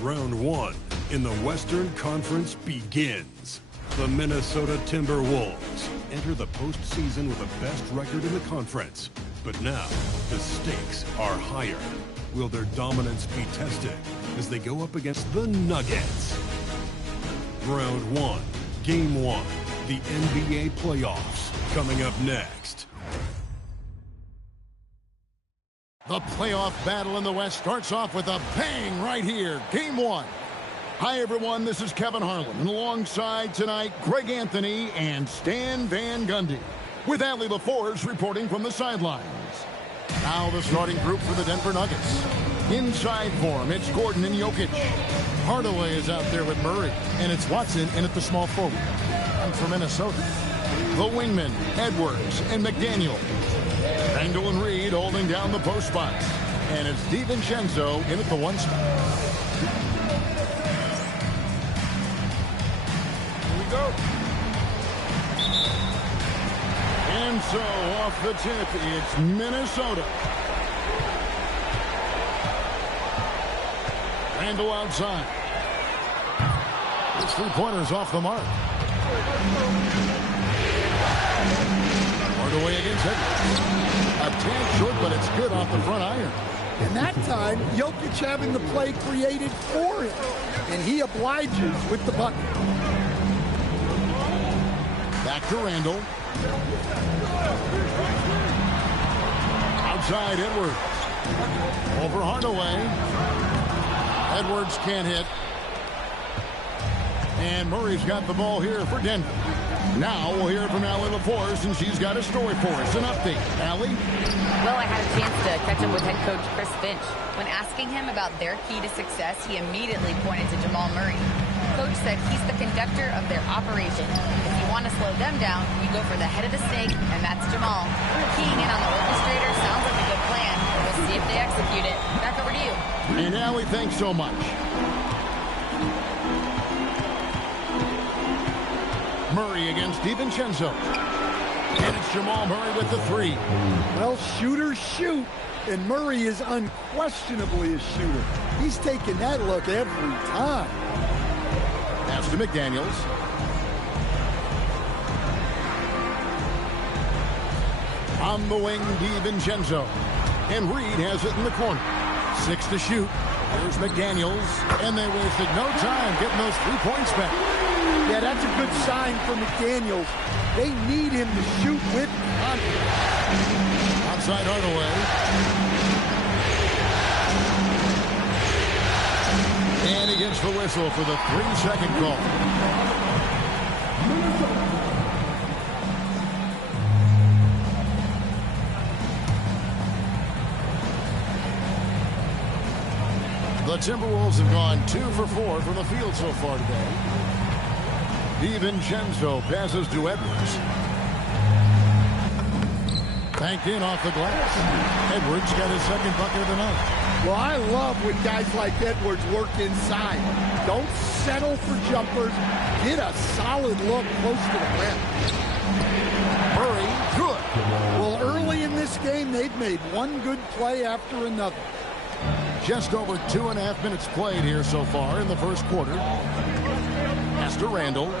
Round one in the Western Conference begins. The Minnesota Timberwolves enter the postseason with the best record in the conference. But now, the stakes are higher. Will their dominance be tested as they go up against the Nuggets? Round one, Game 1, the NBA playoffs, coming up next. The playoff battle in the West starts off with a bang right here. Game 1. Hi, everyone. This is Kevin Harlan. And alongside tonight, Greg Anthony and Stan Van Gundy. With Allie LaForge reporting from the sidelines. Now the starting group for the Denver Nuggets. Inside form, it's Gordon and Jokic. Hardaway is out there with Murray. And it's Watson in at the small forward. And for Minnesota, the wingmen, Edwards and McDaniel. Randall and Reed holding down the post spot. And it's DiVincenzo in at the 1 spot. Here we go. And so off the tip, it's Minnesota. Randall outside. His three-pointers off the mark. Hardaway against Edwards. A tad short, but it's good off the front iron. And that time, Jokic having the play created for him. And he obliges with the bucket. Back to Randall. Outside Edwards. Over Hardaway. Edwards can't hit. And Murray's got the ball here for Denver. Now we'll hear from Allie LaForge, and she's got a story for us. An update. Allie? Well, I had a chance to catch up with head coach Chris Finch. When asking him about their key to success, he immediately pointed to Jamal Murray. Coach said he's the conductor of their operation. If you want to slow them down, you go for the head of the snake, and that's Jamal. Keying in on the orchestrator sounds like a good plan. We'll see if they execute it. Back over to you. And Allie, thanks so much. Murray against DiVincenzo. And it's Jamal Murray with the 3. Well, shooters shoot, and Murray is unquestionably a shooter. He's taking that look every time. Pass to McDaniels. On the wing, DiVincenzo. And Reed has it in the corner. 6 to shoot. Here's McDaniels. And they wasted no time getting those 3 points back. Yeah, that's a good sign for McDaniels. They need him to shoot with confidence. Outside Hardaway. And he gets the whistle for the 3-second call. The Timberwolves have gone 2 for 4 from the field so far today. DiVincenzo passes to Edwards. Banked in off the glass. Edwards got his second bucket of the night. Well, I love when guys like Edwards work inside. Don't settle for jumpers. Get a solid look close to the rim. Murray, good. Well, early in this game, they've made one good play after another. Just over 2.5 minutes played here so far in the first quarter. Pass to Randall.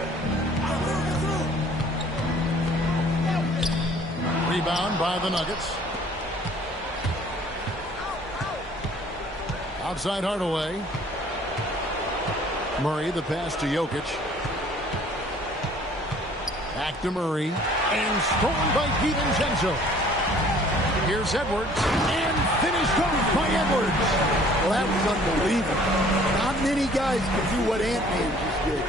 Rebound by the Nuggets. Outside Hardaway. Murray, the pass to Jokic. Back to Murray. And stolen by DiVincenzo. Here's Edwards. And finished off by Edwards. Well, that was unbelievable. Not many guys can do what Ant-Man just did.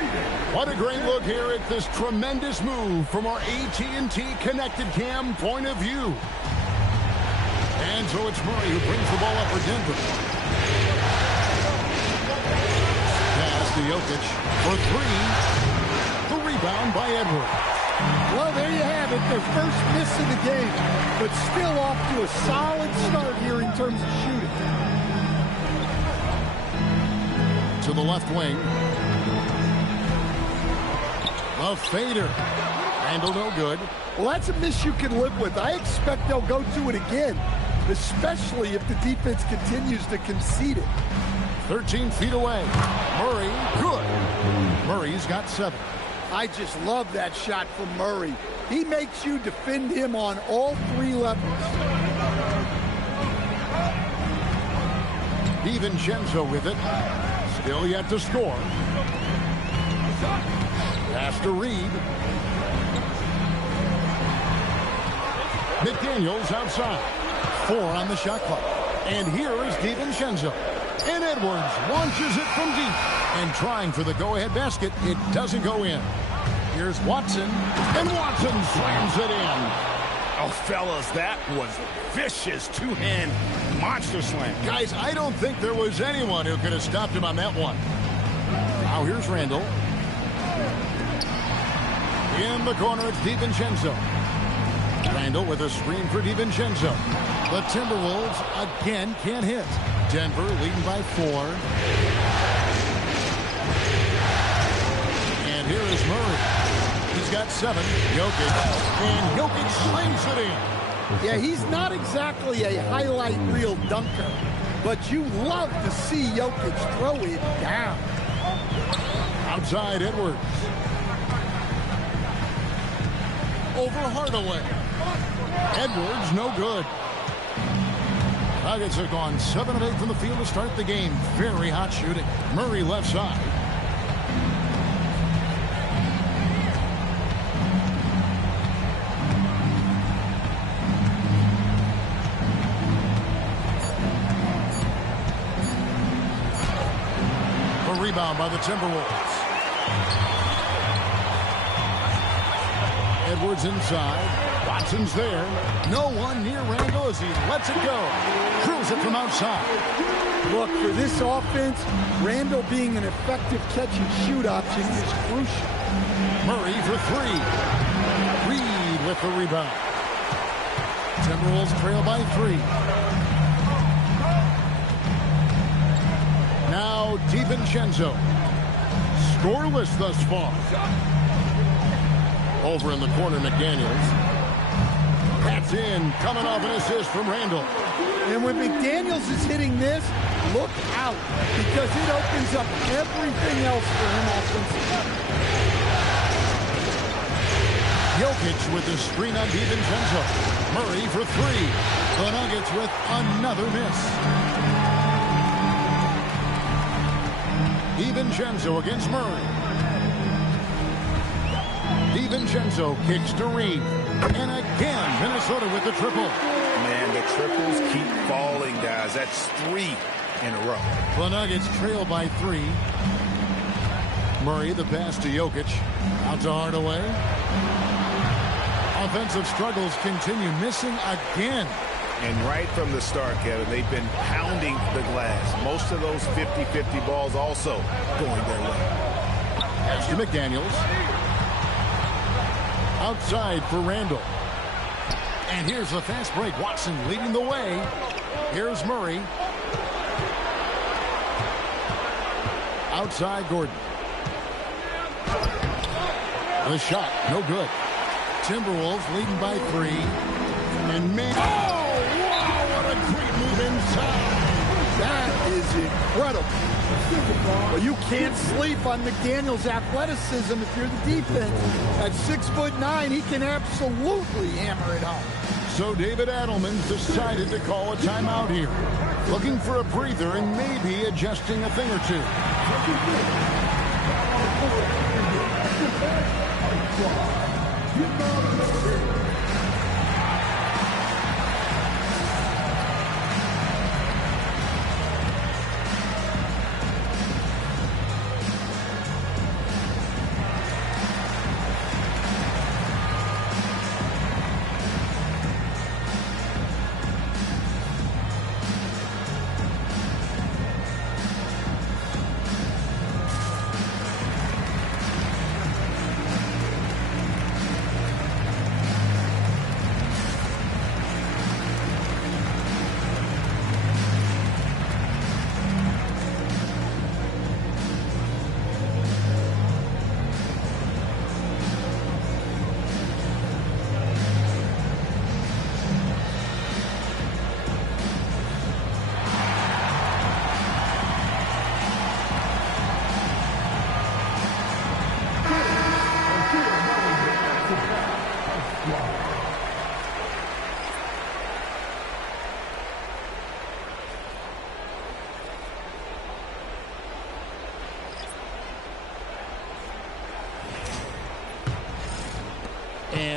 What a great look here at this tremendous move from our AT&T Connected Cam point of view. And so it's Murray who brings the ball up for Denver. Pass to Jokic for 3. The rebound by Edwards. Well, there you have it. Their first miss of the game, but still off to a solid start here in terms of shooting. To the left wing. A fader. Randall no good. Well, that's a miss you can live with. I expect they'll go to it again, especially if the defense continues to concede it. 13 feet away. Murray, good. Murray's got 7. I just love that shot from Murray. He makes you defend him on all 3 levels. DiVincenzo with it. Still yet to score. Pass to Reed. McDaniels outside. 4 on the shot clock. And here is DiVincenzo. And Edwards launches it from deep. And trying for the go-ahead basket, it doesn't go in. Here's Watson. And Watson slams it in. Oh, fellas, that was vicious two-hand monster slam. Guys, I don't think there was anyone who could have stopped him on that one. Now here's Randall. In the corner, it's DiVincenzo. Randall with a screen for DiVincenzo. The Timberwolves again can't hit. Denver leading by 4. And here is Murray. He's got 7. Jokic. And Jokic slings it in. Yeah, he's not exactly a highlight reel dunker, but you love to see Jokic throw it down. Outside Edwards. Over Hardaway. Edwards no good. Nuggets have gone 7 of 8 from the field to start the game. Very hot shooting. Murray left side. A rebound by the Timberwolves. Edwards inside. Watson's there. No one near Randall as he lets it go. Drills it from outside. Look, for this offense, Randall being an effective catch-and-shoot option is crucial. Murray for 3. Reed with the rebound. Timberwolves trail by 3. Now DiVincenzo. Scoreless thus far. Over in the corner, McDaniels. That's in, coming off an assist from Randall. And when McDaniels is hitting this, look out, because it opens up everything else for him offensively. Jokic with the screen on DiVincenzo. Murray for 3. The Nuggets with another miss. DiVincenzo against Murray. DiVincenzo kicks to Reed. And again, Minnesota with the triple. Man, the triples keep falling, guys. That's 3 in a row. The Nuggets trail by 3. Murray, the pass to Jokic. Out to Hardaway. Offensive struggles continue, missing again. And right from the start, Kevin, they've been pounding the glass. Most of those 50-50 balls also going their way. Pass to McDaniels. Outside for Randall. And here's the fast break. Watson leading the way. Here's Murray. Outside Gordon. The shot, no good. Timberwolves leading by 3. And man, oh, wow, what a great move inside. That is incredible. Well, you can't sleep on McDaniels' athleticism if you're the defense. At 6'9", he can absolutely hammer it home. So David Adelman's decided to call a timeout here. Looking for a breather and maybe adjusting a thing or two.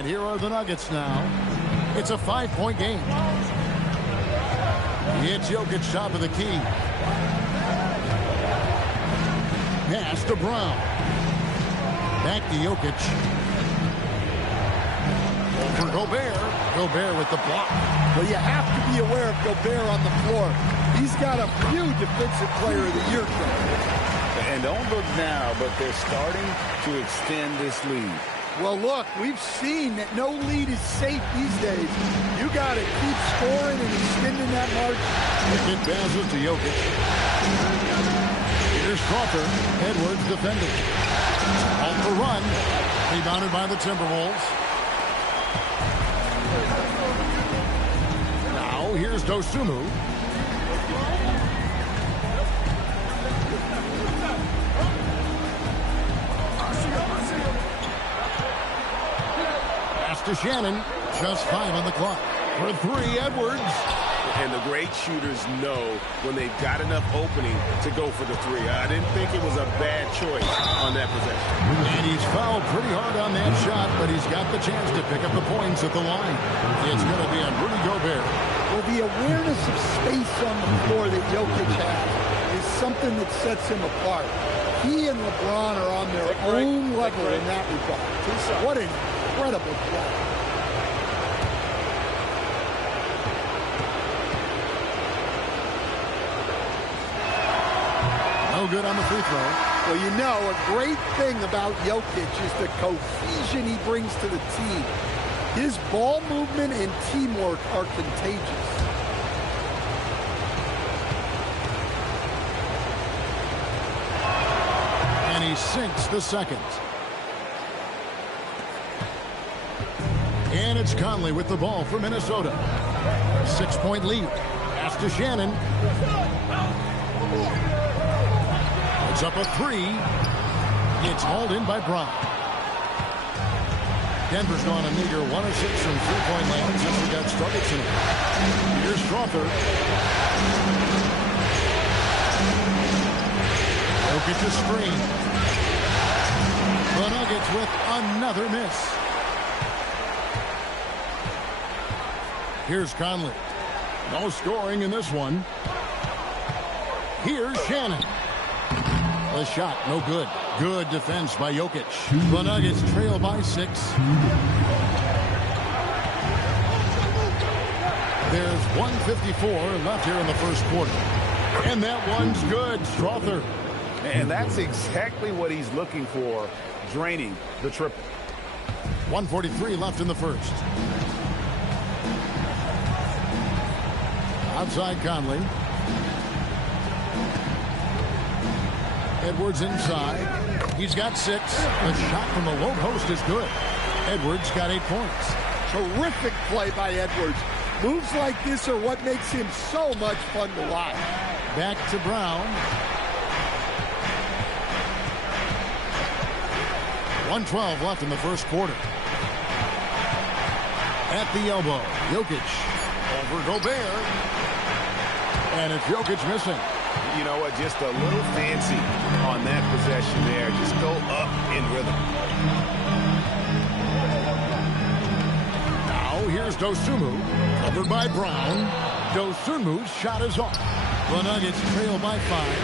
And here are the Nuggets now. It's a 5-point game. It's Jokic top of the key. Pass to Brown. Back to Jokic. For Gobert. Gobert with the block. Well, you have to be aware of Gobert on the floor. He's got a few Defensive Player of the Year candidates. And don't look now, but they're starting to extend this lead. Well, look, we've seen that no lead is safe these days. You got to keep scoring and extending that margin. It passes to Jokic. Here's Crawford. Edwards defending. On the run. Rebounded by the Timberwolves. Now here's Dosunmu. To Shannon, just 5 on the clock. For 3, Edwards. And the great shooters know when they've got enough opening to go for the 3. I didn't think it was a bad choice on that possession. And he's fouled pretty hard on that shot, but he's got the chance to pick up the points at the line. It's going to be on Rudy Gobert. Well, the awareness of space on the floor that Jokic has is something that sets him apart. He and LeBron are on their own level in that regard. What an incredible play. No good on the free throw. Well, you know, a great thing about Jokic is the cohesion he brings to the team. His ball movement and teamwork are contagious. And he sinks the second. And it's Conley with the ball for Minnesota. 6-point lead. Pass to Shannon. It's up a 3. It's hauled in by Brown. Denver's gone a meager 1 of 6 from three-point land since we got started tonight. Here's Crawford. Jokic's screen. The Nuggets with another miss. Here's Conley. No scoring in this one. Here's Shannon. The shot, no good. Good defense by Jokic. The Nuggets trail by 6. There's 1:54 left here in the first quarter. And that one's good. Strother. And that's exactly what he's looking for, draining the triple. 1:43 left in the first. Outside Conley. Edwards inside. He's got 6. The shot from the low post is good. Edwards got 8 points. Terrific play by Edwards. Moves like this are what makes him so much fun to watch. Back to Brown. 1:12 left in the first quarter. At the elbow, Jokic. Over Gobert. And it's Jokic missing. You know what? Just a little fancy on that possession there. Just go up in rhythm. Now here's Dosunmu. Covered by Brown. Dosunmu's shot is off. The Nuggets trail by 5.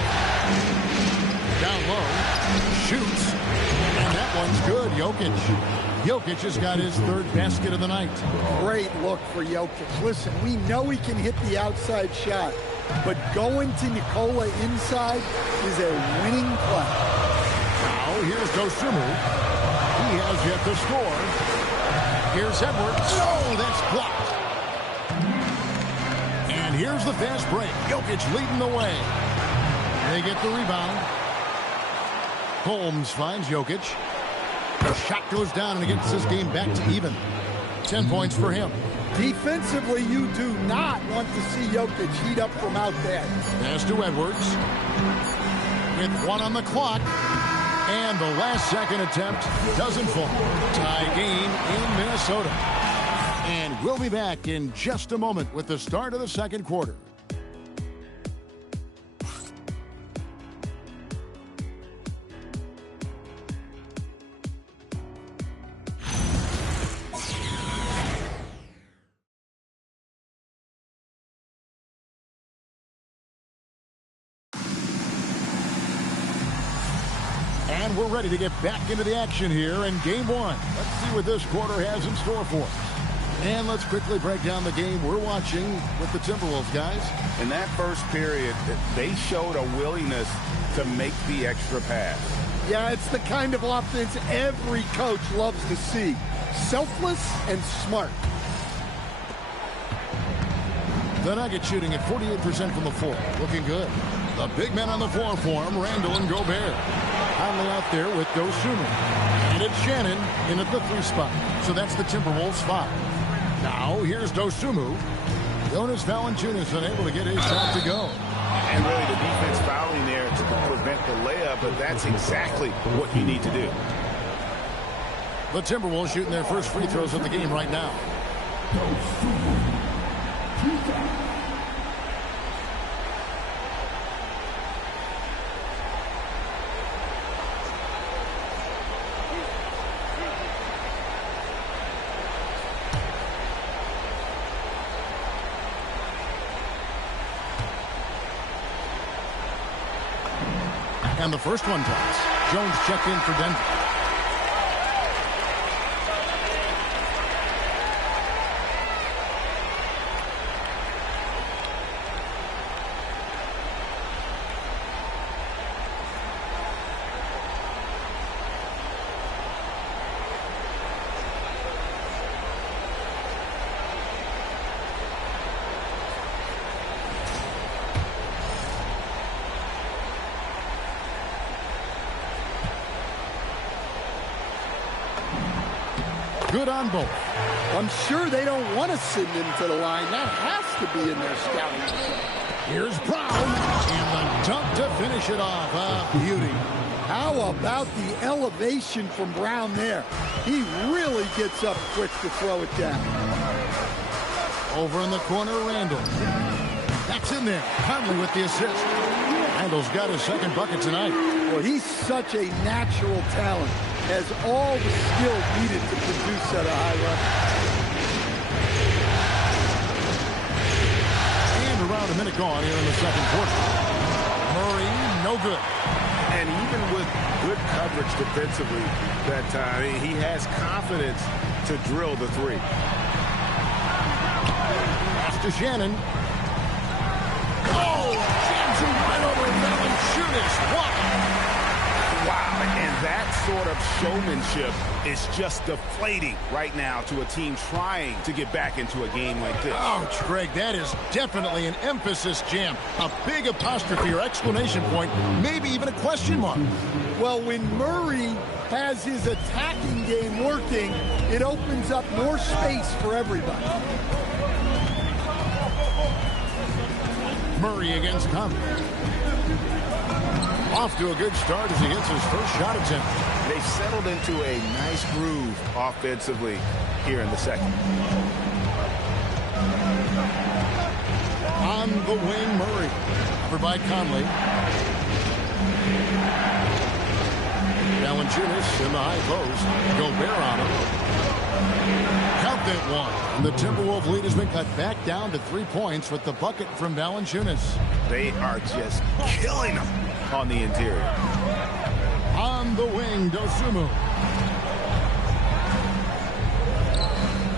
Down low. Shoots. And that one's good. Jokic. Jokic has got his 3rd basket of the night. Great look for Jokic. Listen, we know he can hit the outside shot, but going to Nikola inside is a winning play. Now here's Dosunmu. He has yet to score. Here's Edwards. Oh, that's blocked. And here's the fast break. Jokic leading the way. They get the rebound. Holmes finds Jokic. The shot goes down and it gets this game back to even. 10 points for him. Defensively, you do not want to see Jokic heat up from out there. Pass to Edwards. With 1 on the clock. And the last second attempt doesn't fall. Tie game in Minnesota. And we'll be back in just a moment with the start of the second quarter. And we're ready to get back into the action here in game one. Let's see what this quarter has in store for us. And let's quickly break down the game we're watching with the Timberwolves, guys. In that first period, they showed a willingness to make the extra pass. Yeah, it's the kind of offense every coach loves to see. Selfless and smart. The Nuggets shooting at 48% from the floor. Looking good. The big men on the floor for him, Randall and Gobert. Conley out there with Dosunmu. And it's Shannon in at the 3 spot. So that's the Timberwolves 5. Now here's Dosunmu. Jonas Valanciunas unable to get his shot to go. And really the defense fouling there to prevent the layup, but that's exactly what you need to do. The Timberwolves shooting their first free throws of the game right now. And the first one drops. Jones checked in for Denver. Good on both. I'm sure they don't want to send him to the line. That has to be in their scouting report. Here's Brown. And the dunk to finish it off. Beauty. How about the elevation from Brown there? He really gets up quick to throw it down. Over in the corner, Randall. That's in there. Conley with the assist. Randall's got his second bucket tonight. Well, he's such a natural talent. Has all the skill needed to produce at a high level. And around a minute gone here in the second quarter. Murray, no good. And even with good coverage defensively that time, he has confidence to drill the 3. Pass to Shannon. Oh, jams him right over Valanciunas. Wow. Wow, and that sort of showmanship is just deflating right now to a team trying to get back into a game like this. Ouch, Greg, that is definitely an emphasis jam. A big apostrophe or exclamation point, maybe even a question mark. Well, when Murray has his attacking game working, it opens up more space for everybody. Murray against Conley. Off to a good start as he hits his first shot attempt. They've settled into a nice groove offensively here in the second. On the wing, Murray. Covered by Conley. Valanciunas in the high post. Gobert on him. Count that one. And the Timberwolves lead has been cut back down to 3 points with the bucket from Valanciunas. They are just killing them on the interior. On the wing, Dosunmu.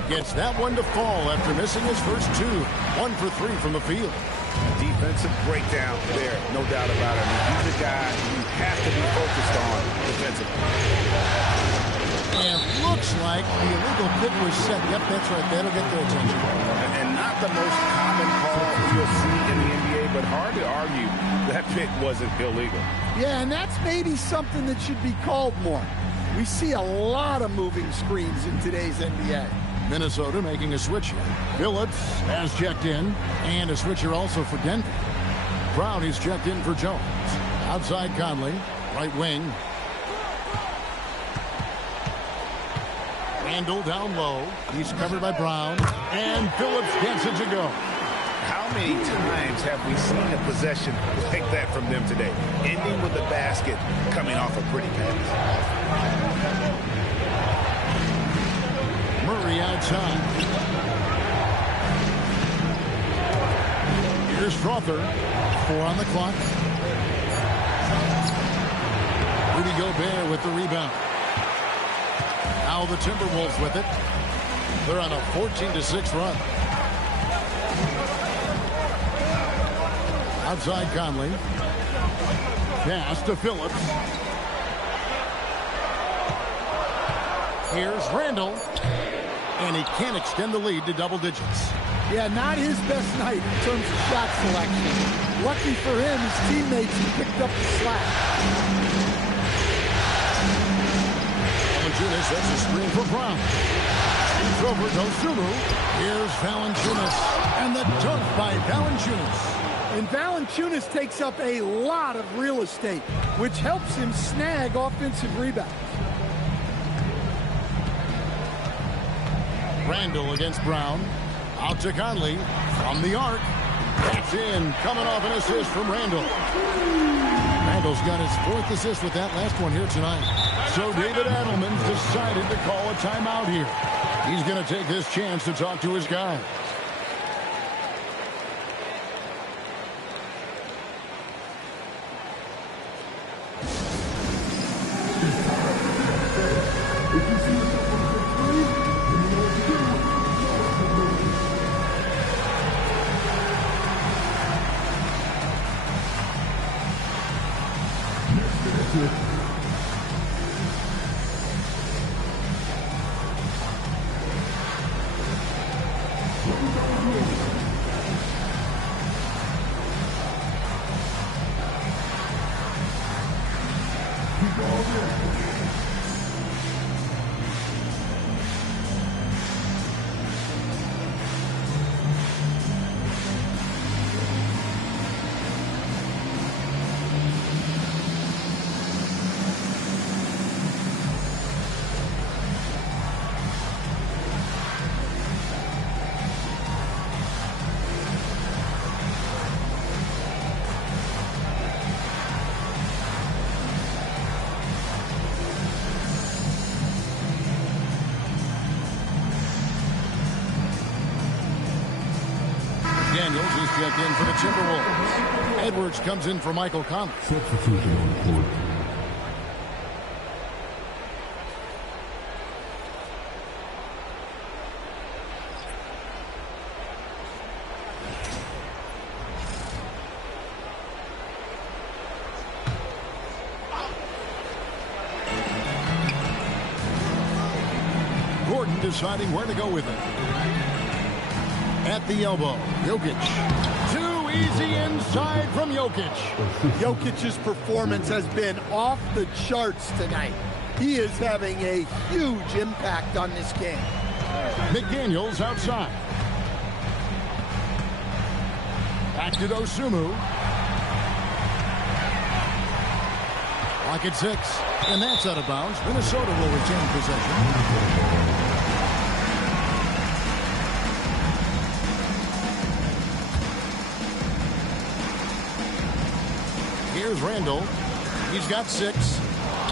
Gets that one to fall after missing his first 2. 1 for 3 from the field. Defensive breakdown there, no doubt about it. He's a guy you have to be focused on defensively. And looks like the illegal pick was set. Yep, that's right. That'll get their attention. And not the most common call you'll see in the NBA, but hard to argue that pick wasn't illegal. Yeah, and that's maybe something that should be called more. We see a lot of moving screens in today's NBA. Minnesota making a switch here. Phillips has checked in, and a switcher also for Denver. Brown is checked in for Jones. Outside Conley, right wing. Randall down low. He's covered by Brown, and Phillips gets it to go. How many times have we seen a possession like that from them today? Ending with the basket, coming off a pretty pass. Murray outside. Here's Strother. 4 on the clock. Rudy Gobert with the rebound. Now the Timberwolves with it. They're on a 14-6 run. Outside Conley. Pass to Phillips. Here's Randall. And he can't extend the lead to double digits. Yeah, not his best night in terms of shot selection. Lucky for him, his teammates picked up the slack. Valanciunas sets a screen for Brown. He's over Dosunmu. Here's Valanciunas. And the dunk by Valanciunas. And Valanciunas takes up a lot of real estate, which helps him snag offensive rebounds. Randall against Brown. Out to Conley from the arc. That's in. Coming off an assist from Randall. Randall's got his 4th assist with that last one here tonight. So David Adelman's decided to call a timeout here. He's going to take this chance to talk to his guys. Daniels is checked in for the Timberwolves. Edwards comes in for Michael Conley. Substitution on the court. Gordon deciding where to go with it. At the elbow, Jokic. Too easy inside from Jokic. Jokic's performance has been off the charts tonight. He is having a huge impact on this game. McDaniels outside. Back to Dosunmu. Lock at 6. And that's out of bounds. Minnesota will retain possession. Here's Randall. He's got 6.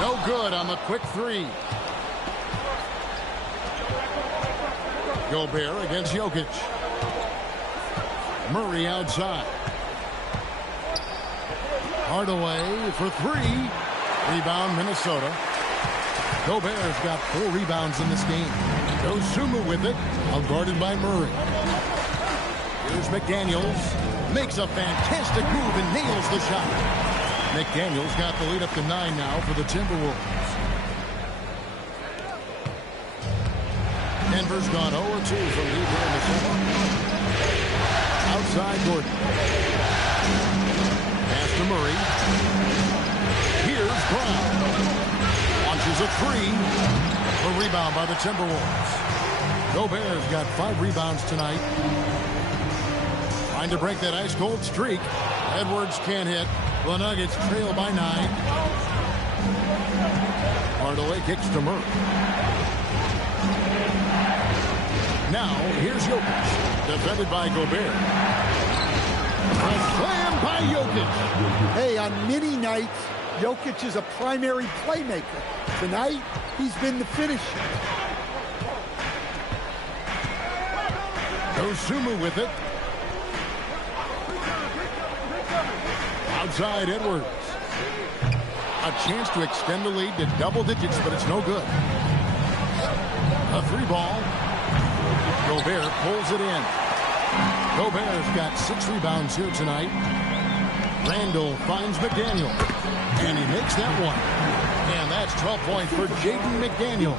No good on the quick 3. Gobert against Jokic. Murray outside. Hardaway for 3. Rebound, Minnesota. Gobert's got 4 rebounds in this game. Dosunmu with it. Guarded by Murray. Here's McDaniels. Makes a fantastic move and nails the shot. McDaniels got the lead up to 9 now for the Timberwolves. Denver's gone 0-2 from deep here in the second. Outside Gordon. Pass to Murray. Here's Brown. Launches a 3. A rebound by the Timberwolves. Gobert's got 5 rebounds tonight. Trying to break that ice-cold streak. Edwards can't hit. The Nuggets trail by 9. Hardaway kicks to Murray. Now, here's Jokic. Defended by Gobert. A slam by Jokic. Hey, on many nights, Jokic is a primary playmaker. Tonight, he's been the finisher. Dosunmu with it. Outside Edwards. A chance to extend the lead to double digits, but it's no good. A 3-ball. Gobert pulls it in. Gobert's got 6 rebounds here tonight. Randall finds McDaniel, and he makes that one. And that's 12 points for Jaden McDaniel.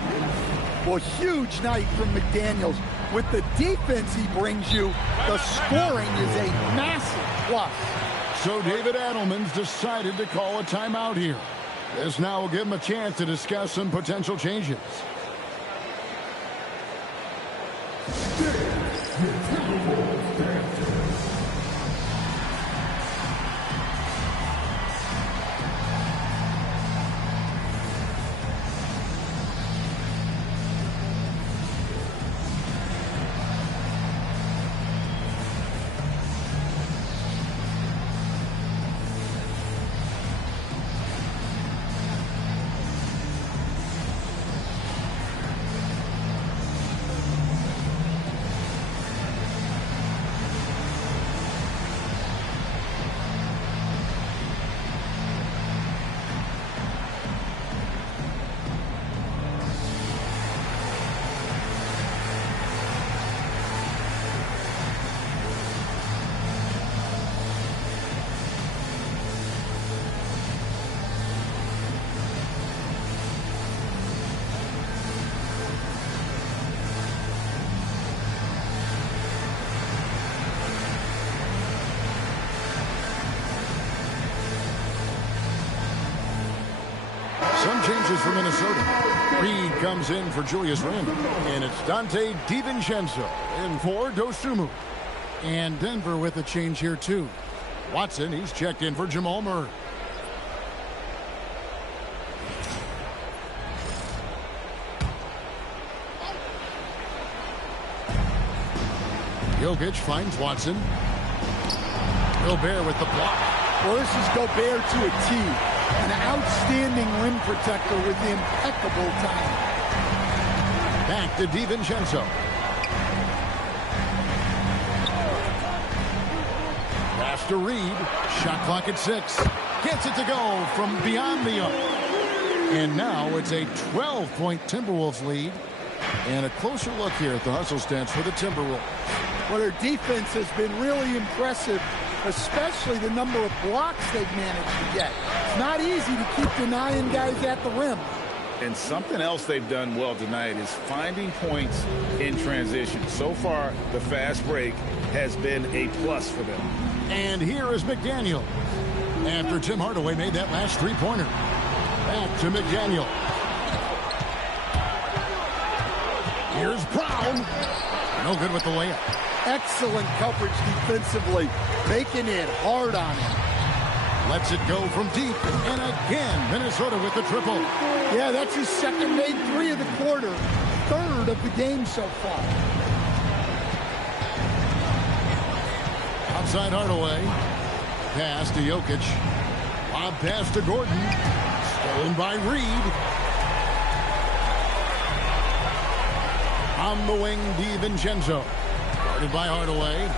Well, huge night from McDaniels. With the defense he brings you, the scoring is a massive plus. So David Adelman's decided to call a timeout here. This now will give him a chance to discuss some potential changes. Some changes for Minnesota. Reed comes in for Julius Randle. And it's Dante DiVincenzo in for Dosunmu. And Denver with a change here, too. Watson, he's checked in for Jamal Murray. Jokic finds Watson. Gobert with the block. Well, this is Gobert to a T. An outstanding rim protector with impeccable timing. Back to DiVincenzo. Pass to Reed. Shot clock at 6. Gets it to go from beyond the arc. And now it's a 12-point Timberwolves lead. And a closer look here at the hustle stats for the Timberwolves. Well, their defense has been really impressive, especially the number of blocks they've managed to get. It's not easy to keep denying guys at the rim. And something else they've done well tonight is finding points in transition. So far, the fast break has been a plus for them. And here is McDaniel. After Tim Hardaway made that last three-pointer. Back to McDaniel. Here's Brown. No good with the layup. Excellent coverage defensively, making it hard on him. Lets it go from deep. And again, Minnesota with the triple. Yeah, that's his second made 3 of the quarter. Third of the game so far. Outside Hardaway. Pass to Jokic. Lob pass to Gordon. Stolen by Reed. On the wing, DiVincenzo. Guarded by Hardaway.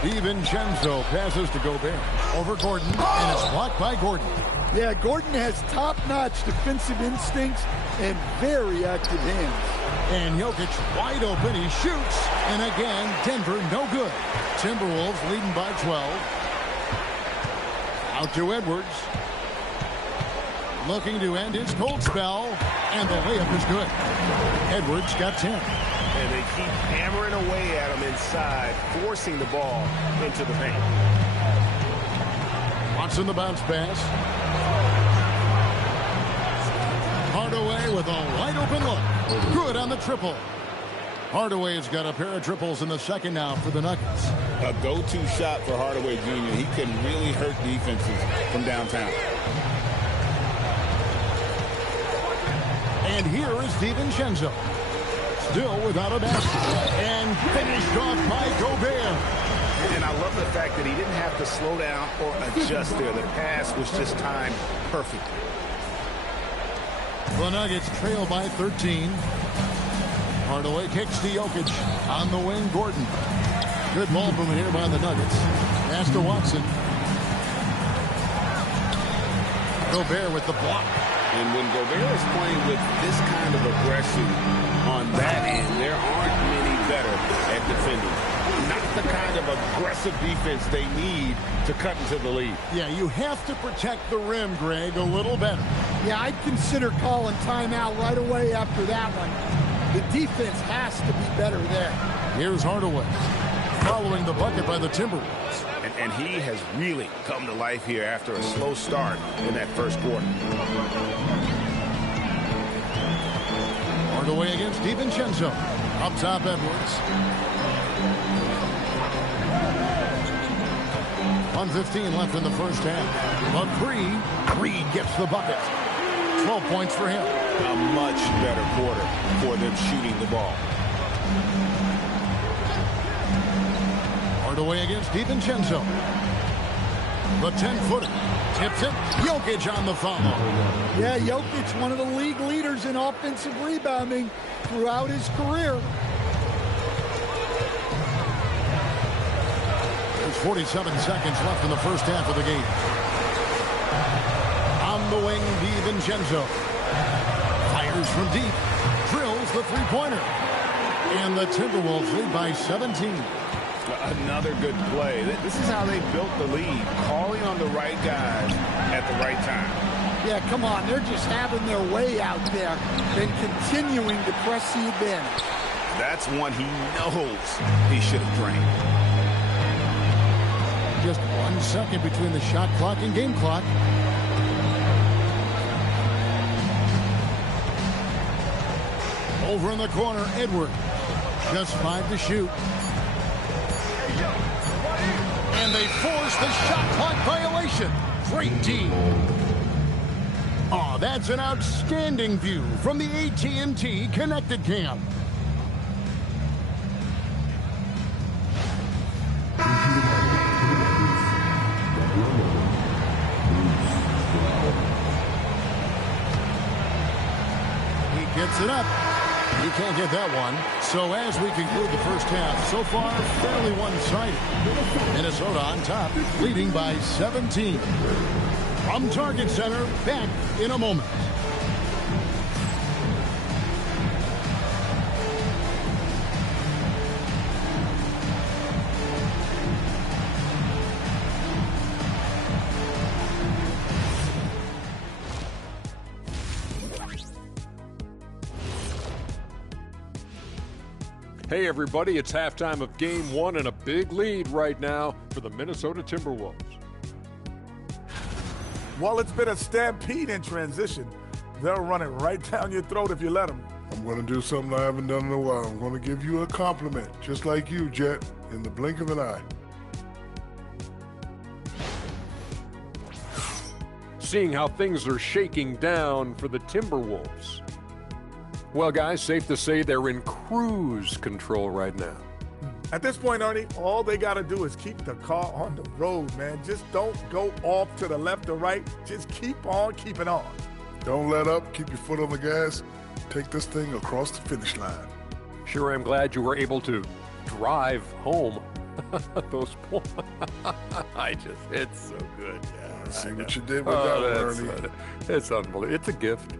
DiVincenzo passes to Gobert. Over Gordon, and it's blocked by Gordon. Yeah, Gordon has top-notch defensive instincts and very active hands. And Jokic wide open. He shoots. And again, Denver no good. Timberwolves leading by 12. Out to Edwards. Looking to end his cold spell. And the layup is good. Edwards got 10. And they keep hammering away at him inside, forcing the ball into the paint. Watson the bounce pass. Hardaway with a wide open look. Good on the triple. Hardaway's got a pair of triples in the second now for the Nuggets. A go-to shot for Hardaway Jr. He can really hurt defenses from downtown. And here is DiVincenzo. Still without a basket. And finished off by Gobert. And I love the fact that he didn't have to slow down or adjust there. The pass was just timed perfectly. The Nuggets trail by 13. Hardaway kicks to Jokic. On the wing, Gordon. Good ball movement here by the Nuggets. Pass to Watson. Gobert with the block. And when Gobert is playing with this kind of aggression on that end, there aren't many better at defending. Not the kind of aggressive defense they need to cut into the lead. Yeah, you have to protect the rim, Greg, a little better. Yeah, I'd consider calling timeout right away after that one. The defense has to be better there. Here's Hardaway, following the bucket by the Timberwolves. And he has really come to life here after a slow start in that first quarter. Hardaway against DiVincenzo. Up top, Edwards. 1:15 left in the first half. But Creed gets the bucket. 12 points for him. A much better quarter for them shooting the ball. Hardaway against DiVincenzo. The 10-footer. Tips it. Jokic on the follow. Yeah, Jokic, one of the league leaders in offensive rebounding throughout his career. There's 47 seconds left in the first half of the game. On the wing, DiVincenzo. Fires from deep. Drills the three-pointer. And the Timberwolves lead by 17. Another good play. This is how they built the lead, calling on the right guys at the right time. Yeah, come on. They're just having their way out there and continuing to press the advantage. That's one he knows he should have drained. Just 1 second between the shot clock and game clock. Over in the corner, Edwards. Just 5 to shoot. And they force the shot clock violation. Great D. Oh, that's an outstanding view from the AT&T Connected Cam. He gets it up. You can't get that one. So as we conclude the first half, so far fairly one-sided. Minnesota on top, leading by 17. From Target Center, back in a moment. Hey everybody, it's halftime of game one and a big lead right now for the Minnesota Timberwolves. Well, it's been a stampede in transition. They'll run it right down your throat if you let them. I'm going to do something I haven't done in a while. I'm going to give you a compliment, just like you, Jet, in the blink of an eye. Seeing how things are shaking down for the Timberwolves. Well, guys, safe to say they're in cruise control right now. At this point, Ernie, all they got to do is keep the car on the road, man. Just don't go off to the left or right. Just keep on keeping on. Don't let up. Keep your foot on the gas. Take this thing across the finish line. Sure, I'm glad you were able to drive home. Those points. It's so good. Yeah, See what you did with that one, Ernie. It's unbelievable. It's a gift.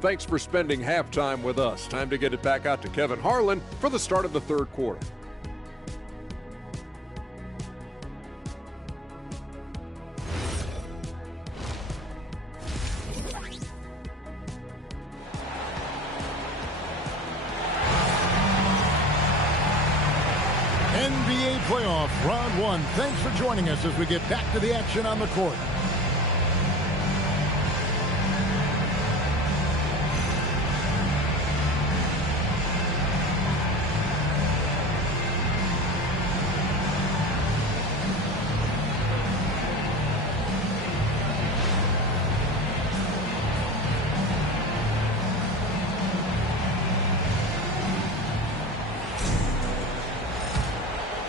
Thanks for spending halftime with us. Time to get it back out to Kevin Harlan for the start of the third quarter. NBA playoff round one. Thanks for joining us as we get back to the action on the court.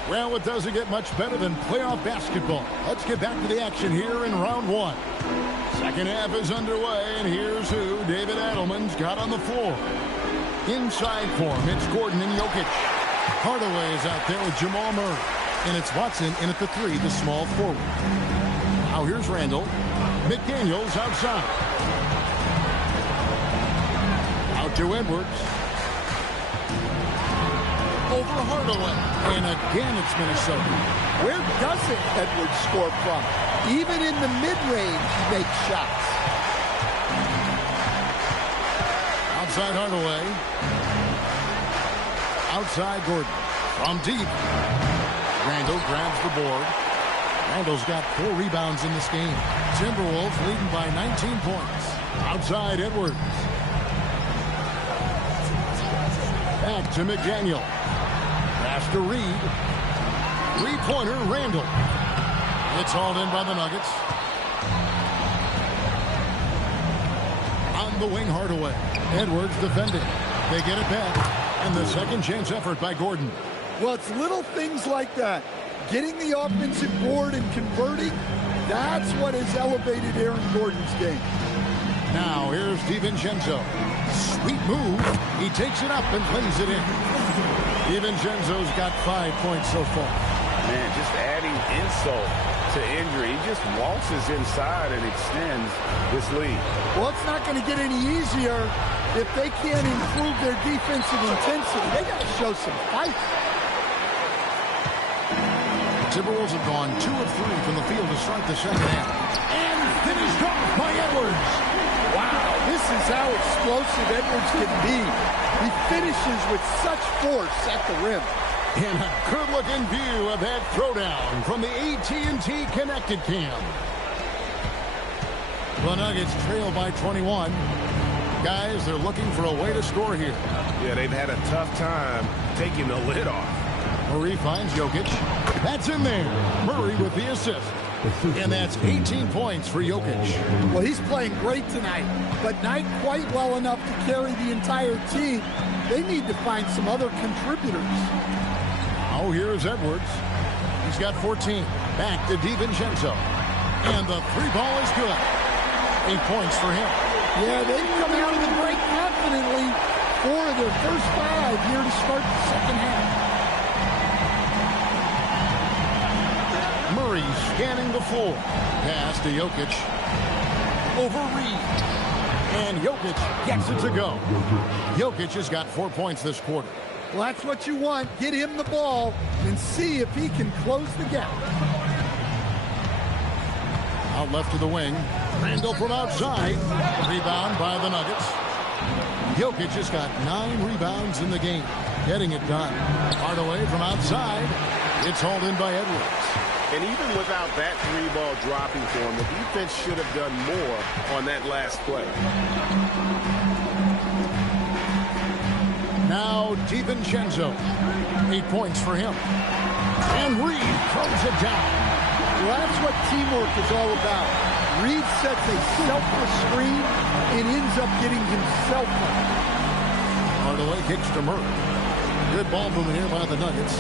Well, it doesn't get much better than playoff basketball. Let's get back to the action here in round one. Second half is underway, and here's who David Adelman's got on the floor. Inside form, it's Gordon and Jokic. Hardaway is out there with Jamal Murray. And it's Watson in at the three, the small forward. Now here's Randall. McDaniels outside. Out to Edwards. Over Hardaway. And again it's Minnesota. Where doesn't Edwards score from? Even in the mid-range, he makes shots. Outside Hardaway. Outside Gordon. From deep. Randall grabs the board. Randall's got 4 rebounds in this game. Timberwolves leading by 19 points. Outside Edwards. Back to McDaniel. Pass to Reed. 3-pointer Randall. It's hauled in by the Nuggets. On the wing Hardaway. Edwards defending. They get it back. And the second chance effort by Gordon. Well, it's little things like that. Getting the offensive board and converting, that's what has elevated Aaron Gordon's game. Now here's DiVincenzo. Sweet move. He takes it up and plays it in. DiVincenzo's got 5 points so far. Man, just adding insult to injury. He just waltzes inside and extends this lead. Well, it's not going to get any easier if they can't improve their defensive intensity. They got to show some fight. Timberwolves have gone 2 of 3 from the field to start the second half. And finished off by Edwards. Wow, this is how explosive Edwards can be. He finishes with such force at the rim. And a good-looking view of that throwdown from the AT&T Connected Cam. The Nuggets trail by 21. Guys, they're looking for a way to score here. Yeah, they've had a tough time taking the lid off. Murray finds Jokic. That's in there. Murray with the assist. And that's 18 points for Jokic. Well, he's playing great tonight, but not quite well enough to carry the entire team. They need to find some other contributors. Oh, here's Edwards. He's got 14. Back to DiVincenzo. And the 3-ball is good. 8 points for him. Yeah, they've come out of the break confidently. 4 of their first 5 here to start the second half. Murray scanning the floor. Pass to Jokic. Over Reed. And Jokic gets it to go. Jokic has got 4 points this quarter. Well, that's what you want. Get him the ball and see if he can close the gap. Out left to the wing. Randall from outside. Rebound by the Nuggets. Jokic has got 9 rebounds in the game. Getting it done. Hardaway from outside. It's hauled in by Edwards. And even without that 3-ball dropping for him, the defense should have done more on that last play. Now DiVincenzo. 8 points for him. And Reed throws it down. Well, that's what teamwork is all about. Reed sets a selfless screen and ends up getting himself one. Hardaway kicks to Murray. Good ball movement here by the Nuggets.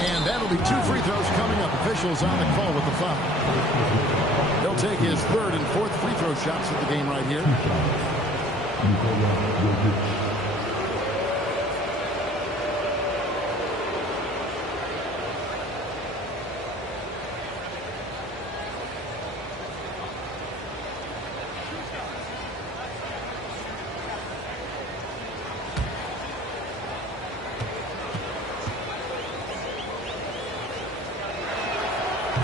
And that'll be 2 free throws coming up. Officials on the call with the foul. He'll take his 3rd and 4th free throw shots of the game right here.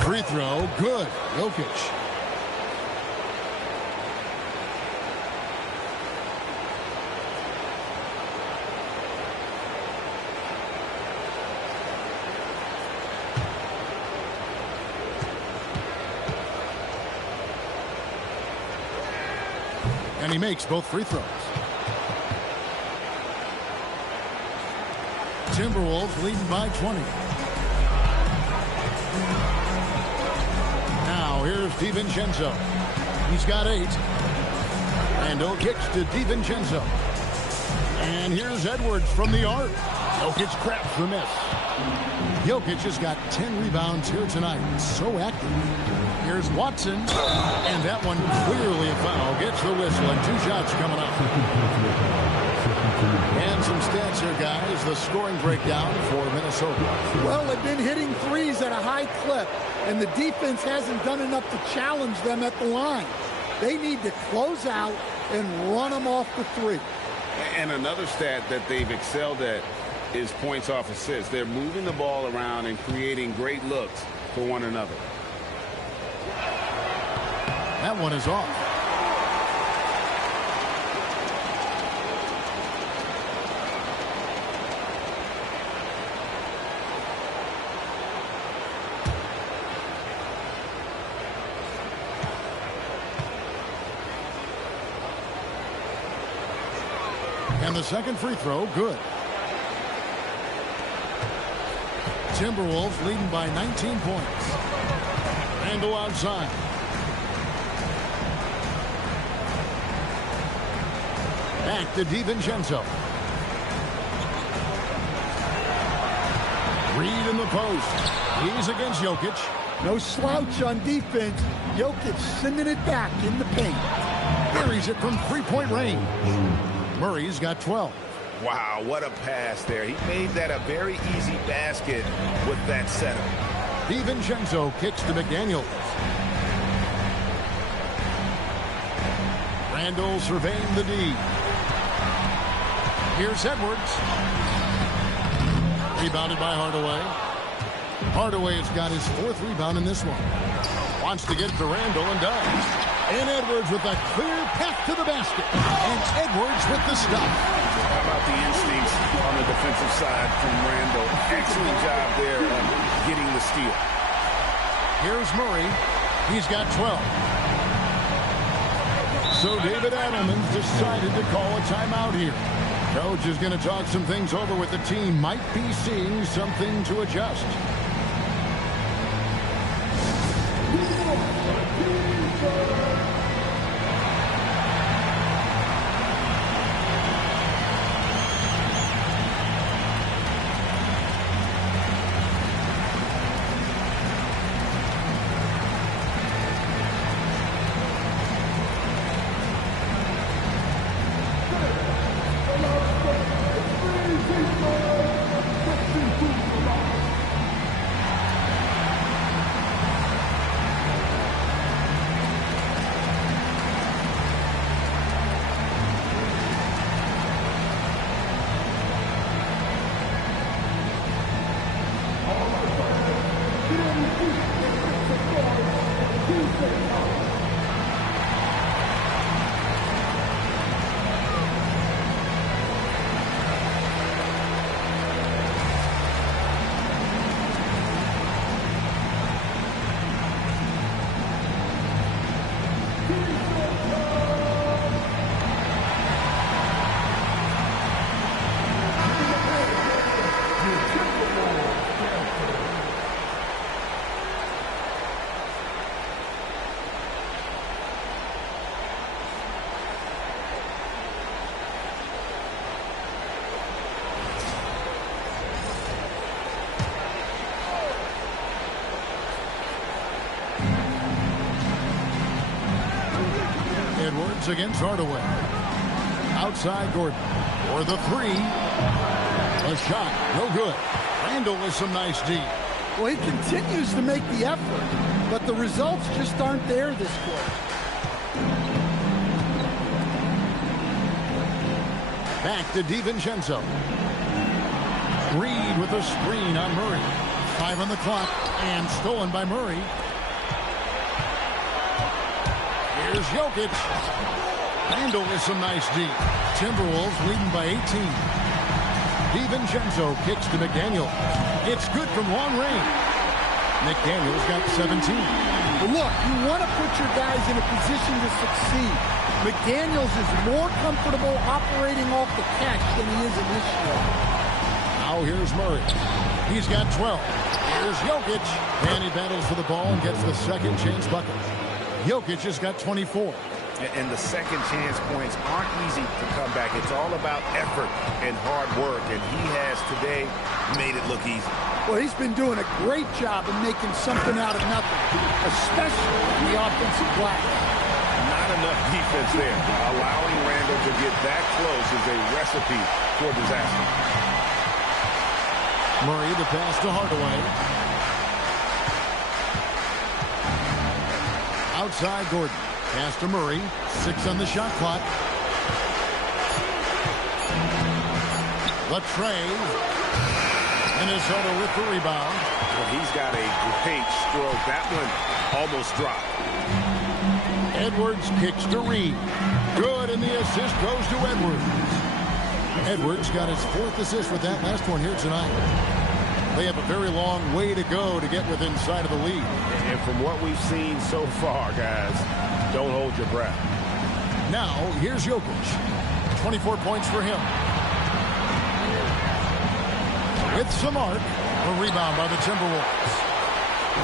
Free throw, good. Jokic. And he makes both free throws. Timberwolves leading by 20. Now here's DiVincenzo. He's got 8. Randall kicks to DiVincenzo. And here's Edwards from the arc. Jokic craps the miss. Jokic has got 10 rebounds here tonight. So active. Here's Watson. And that one clearly a foul. Gets the whistle and 2 shots coming up. And some stats here, guys, the scoring breakdown for Minnesota. Well, they've been hitting threes at a high clip, and the defense hasn't done enough to challenge them at the line. They need to close out and run them off the three. And another stat that they've excelled at is points off assists. They're moving the ball around and creating great looks for one another. That one is off. And the second free throw, good. Timberwolves leading by 19 points. Randle outside. Back to DiVincenzo. Reed in the post. He's against Jokic. No slouch on defense. Jokic sending it back in the paint. Buries it from three-point range. Murray's got 12. Wow, what a pass there. He made that a very easy basket with that setup. DiVincenzo kicks to McDaniels. Randle surveying the D. Here's Edwards. Rebounded by Hardaway. Hardaway's got his fourth rebound in this one. Wants to get to Randle and does. And Edwards with a clear path to the basket. And Edwards with the stop. How about the instincts on the defensive side from Randle? Excellent job there of getting the steal. Here's Murray. He's got 12. So David Adelman's decided to call a timeout here. Coach is going to talk some things over with the team. Might be seeing something to adjust. Edwards against Hardaway. Outside Gordon. For the three. A shot. No good. Randle with some nice D. Well, he continues to make the effort, but the results just aren't there this quarter. Back to DiVincenzo. Reed with a screen on Murray. 5 on the clock and stolen by Murray. Here's Jokic. Randle with some nice D. Timberwolves leading by 18. DiVincenzo kicks to McDaniel. It's good from long range. McDaniel's got 17. Well, look, you want to put your guys in a position to succeed. McDaniels is more comfortable operating off the catch than he is initially. Now here's Murray. He's got 12. Here's Jokic. And he battles for the ball and gets the second chance bucket. Jokic has got 24. And the second chance points aren't easy to come back. It's all about effort and hard work, and he has today made it look easy. Well, he's been doing a great job of making something out of nothing, especially on the offensive glass. Not enough defense there. Allowing Randle to get that close is a recipe for disaster. Murray, the pass to Hardaway. Outside Gordon. Pass to Murray. 6 on the shot clock. Latrey. Minnesota with the rebound. Well, he's got a great stroke. That one almost dropped. Edwards kicks to Reed. Good, and the assist goes to Edwards. Edwards got his 4th assist with that last one here tonight. They have a very long way to go to get within sight of the lead. And from what we've seen so far, guys, don't hold your breath. Now, here's Jokic. 24 points for him. With some arc, a rebound by the Timberwolves.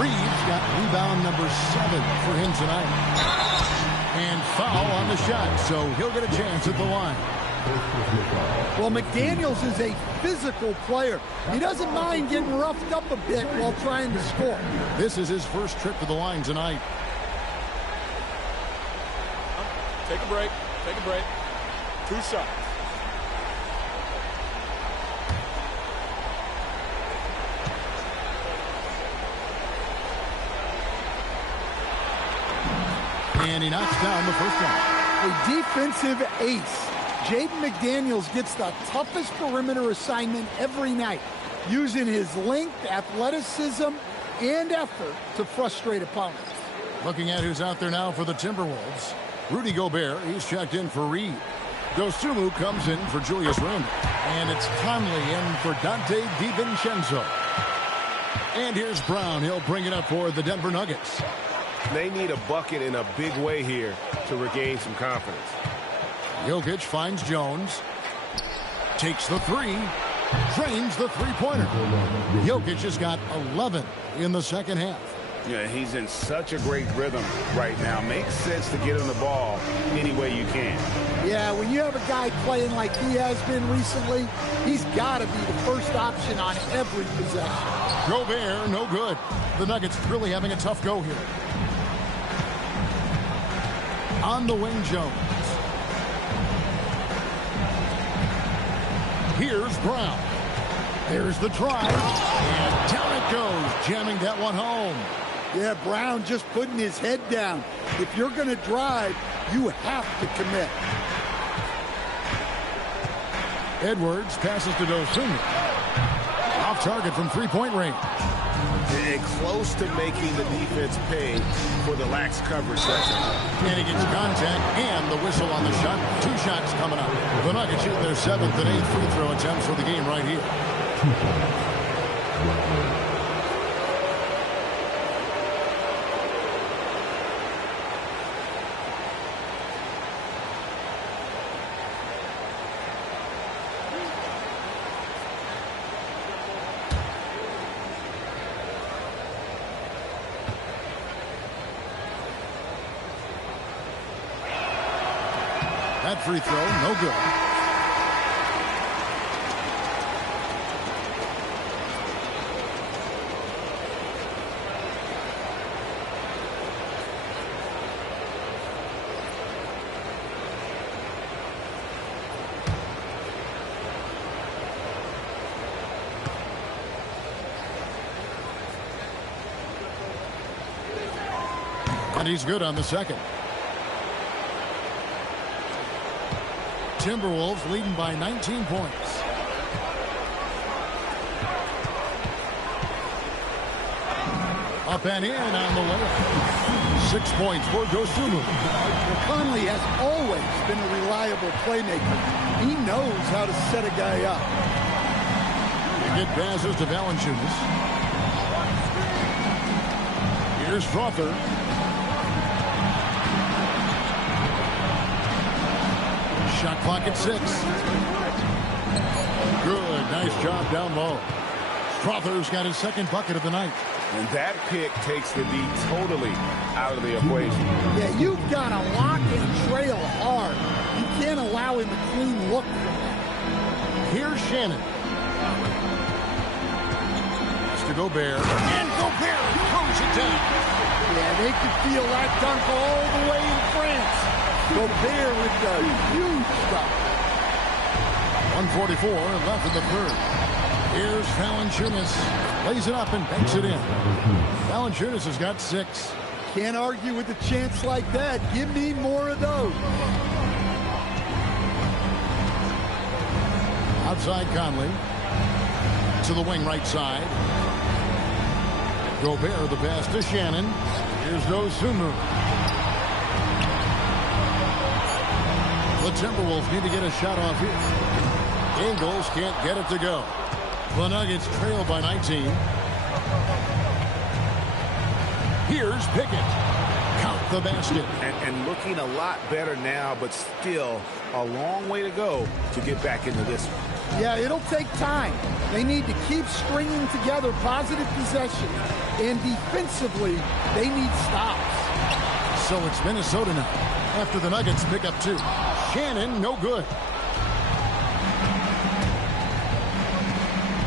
Reeves got rebound number 7 for him tonight. And foul on the shot, so he'll get a chance at the line. Well, McDaniels is a physical player. He doesn't mind getting roughed up a bit while trying to score. This is his first trip to the line tonight. Take a break. Take a break. 2 shots. And he knocks down the first one. A defensive ace. Jaden McDaniels gets the toughest perimeter assignment every night, using his length, athleticism, and effort to frustrate opponents. Looking at who's out there now for the Timberwolves. Rudy Gobert, he's checked in for Reed. Dosunmu comes in for Julius Randle. And it's Conley in for Dante DiVincenzo. And here's Brown. He'll bring it up for the Denver Nuggets. They need a bucket in a big way here to regain some confidence. Jokic finds Jones. Takes the 3. Drains the three-pointer. Jokic has got 11 in the second half. Yeah, he's in such a great rhythm right now. Makes sense to get him the ball any way you can. Yeah, when you have a guy playing like he has been recently, he's got to be the first option on every possession. Gobert, no good. The Nuggets really having a tough go here. On the wing, Jones. Here's Brown. There's the drive. And down it goes, jamming that one home. Yeah, Brown just putting his head down. If you're going to drive, you have to commit. Edwards passes to Dosunmu. Off target from three-point range. And close to making the defense pay for the lax coverage section. And he gets contact and the whistle on the shot. 2 shots coming up. The Nuggets shoot their 7th and 8th free throw attempts for the game right here. That free throw, no good. And he's good on the second. Timberwolves leading by 19 points. Up and in on the layup. 6 points for Dosunmu. Well, Conley has always been a reliable playmaker. He knows how to set a guy up. You get passes to Valanciunas. Here's Frother. Shot clock at 6. Good. Nice job down low. Strother's got his 2nd bucket of the night. And that pick takes the D totally out of the equation. Yeah, you've got to lock and trail hard. You can't allow him a clean look. Here's Shannon. It's to Gobert. And Gobert throws it down. Yeah, they could feel that dunk all the way in France. Gobert with the huge stuff. 1:44 left in the third. Here's Valanciunas. Lays it up and banks it in. Valanciunas has got 6. Can't argue with a chance like that. Give me more of those. Outside Conley. To the wing right side. Gobert the pass to Shannon. Here's Dosunmu. The Timberwolves need to get a shot off here. Ingles can't get it to go. The Nuggets trail by 19. Here's Pickett. Count the basket. And looking a lot better now, but still a long way to go to get back into this one. Yeah, it'll take time. They need to keep stringing together positive possession. And defensively, they need stops. So it's Minnesota now. After the Nuggets pick up 2. Shannon, no good.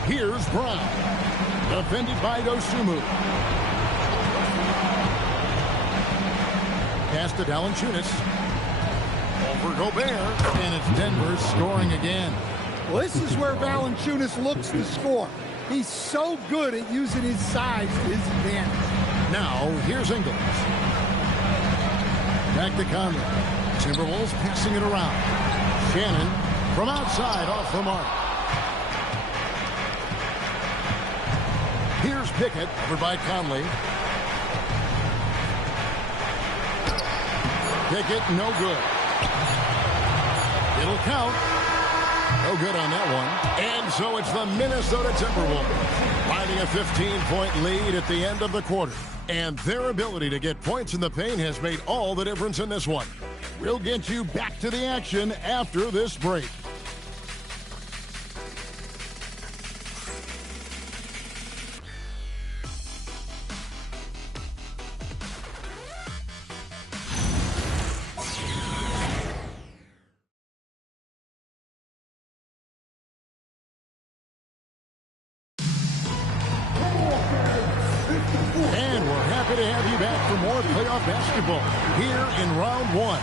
Here's Brown. Defended by Dosunmu. Pass to Valanciunas. Over Gobert. And it's Denver scoring again. Well, this is where Valanciunas looks to score. He's so good at using his size to his advantage. Now, here's Ingles. Back to Conley. Timberwolves passing it around. Shannon from outside off the mark. Here's Pickett over by Conley. Pickett, no good. It'll count. No good on that one. And so it's the Minnesota Timberwolves finding a 15-point lead at the end of the quarter. And their ability to get points in the paint has made all the difference in this one. We'll get you back to the action after this break. And we're happy to have you back for more playoff basketball here in round 1.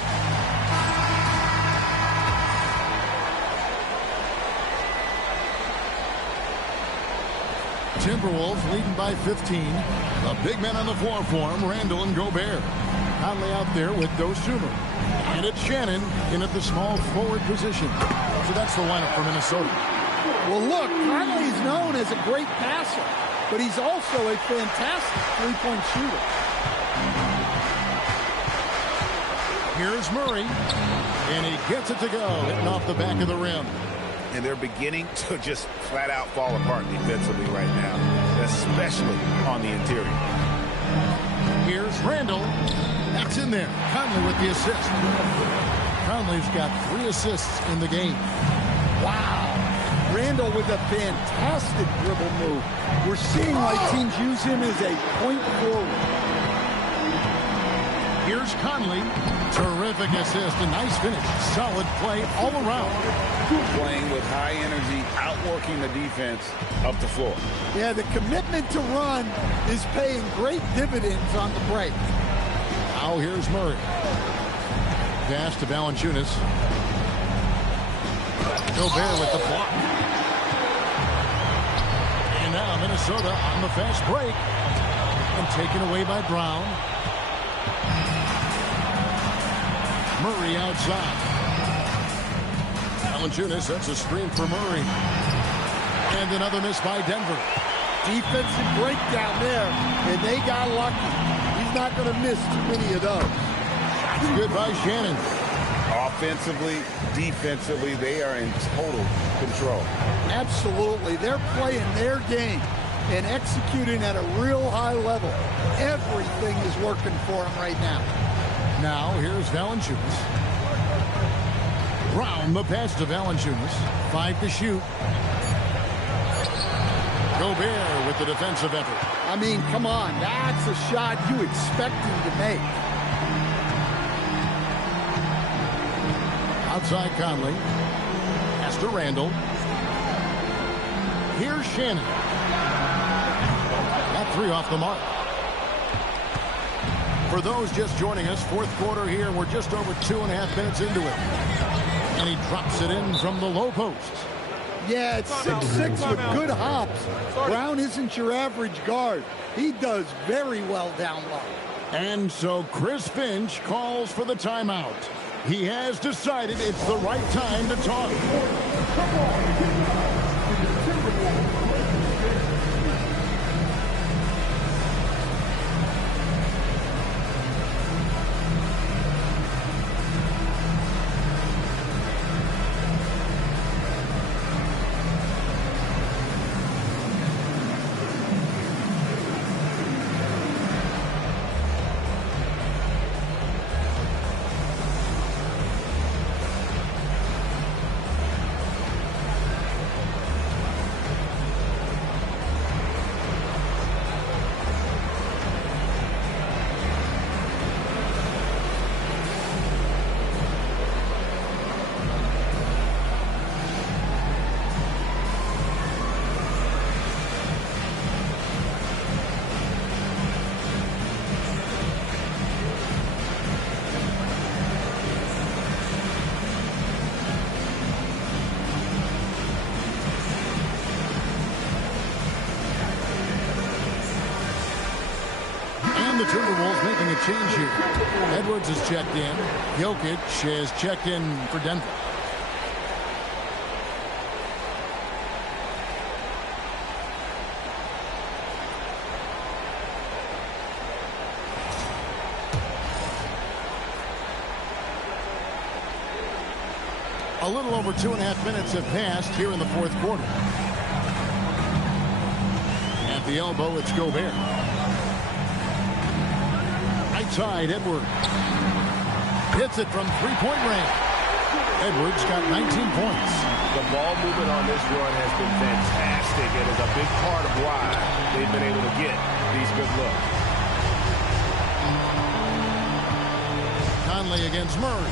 Timberwolves leading by 15. The big men on the floor for him, Randall and Gobert. Conley out there with Dosunmu. And it's Shannon in at the small forward position. So that's the lineup for Minnesota. Well, look, Conley's known as a great passer, but he's also a fantastic three-point shooter. Here's Murray, and he gets it to go, hitting off the back of the rim. And they're beginning to just flat-out fall apart defensively right now, especially on the interior. Here's Randall. That's in there. Conley with the assist. Conley's got 3 assists in the game. Wow. Randall with a fantastic dribble move. We're seeing why teams use him as a point forward. Here's Conley. Terrific assist. A nice finish. Solid play all around. Playing with high energy, outworking the defense up the floor. Yeah, the commitment to run is paying great dividends on the break. Now here's Murray. Pass to Valanciunas. Gobert with the block. And now Minnesota on the fast break. And taken away by Brown. Murray outside. Valanciunas sets a screen for Murray. And another miss by Denver. Defensive breakdown there, and they got lucky. He's not going to miss too many of those. Good by Shannon. Offensively, defensively, they are in total control. Absolutely. They're playing their game and executing at a real high level. Everything is working for them right now. Now here's Valanciunas. Brown the pass to Valanciunas. 5 to shoot. Gobert with the defensive effort. I mean, come on. That's a shot you expect him to make. Outside Conley. Pass to Randall. Here's Shannon. Got 3 off the mark. For those just joining us, 4th quarter here. We're just over 2.5 minutes into it. And he drops it in from the low post. Yeah, it's 6'6" with good hops. Brown isn't your average guard. He does very well down low. And so Chris Finch calls for the timeout. He has decided it's the right time to talk. The Timberwolves making a change here. Edwards has checked in. Jokic has checked in for Denver. A little over 2.5 minutes have passed here in the fourth quarter. At the elbow, it's Gobert. Side, Edwards hits it from three-point range. Edwards got 19 points. The ball movement on this run has been fantastic and is a big part of why they've been able to get these good looks. Conley against Murray.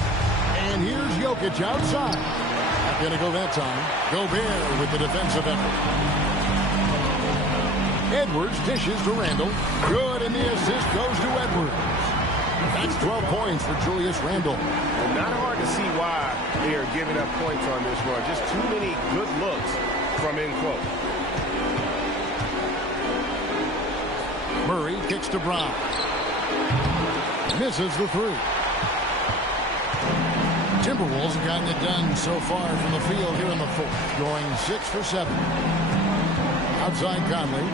And here's Jokic outside. Not going to go that time. Gobert with the defensive effort. Edwards dishes to Randle. Good, and the assist goes to Edwards. That's 12 points for Julius Randle. And not hard to see why they are giving up points on this run. Just too many good looks from in close. Murray kicks to Brown. Misses the three. Timberwolves have gotten it done so far from the field here in the fourth, going 6 for 7. Outside Conley.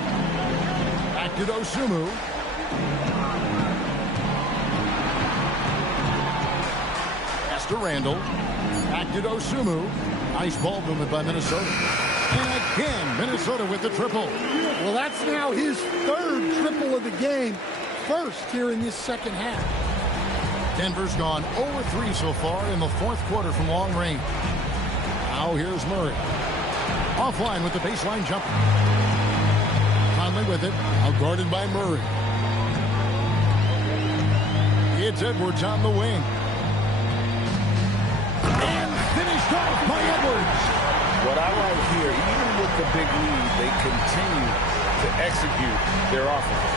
Back to Dosunmu. To Randle. Back to Dosunmu. Nice ball movement by Minnesota. And again, Minnesota with the triple. Well, that's now his third triple of the game. First here in this second half. Denver's gone 0-3 so far in the fourth quarter from long range. Now here's Murray. Offline with the baseline jumper. Conley with it. Now guarded by Murray. It's Edwards on the wing. Finished off by Edwards. What I like here, even with the big lead, they continue to execute their offense.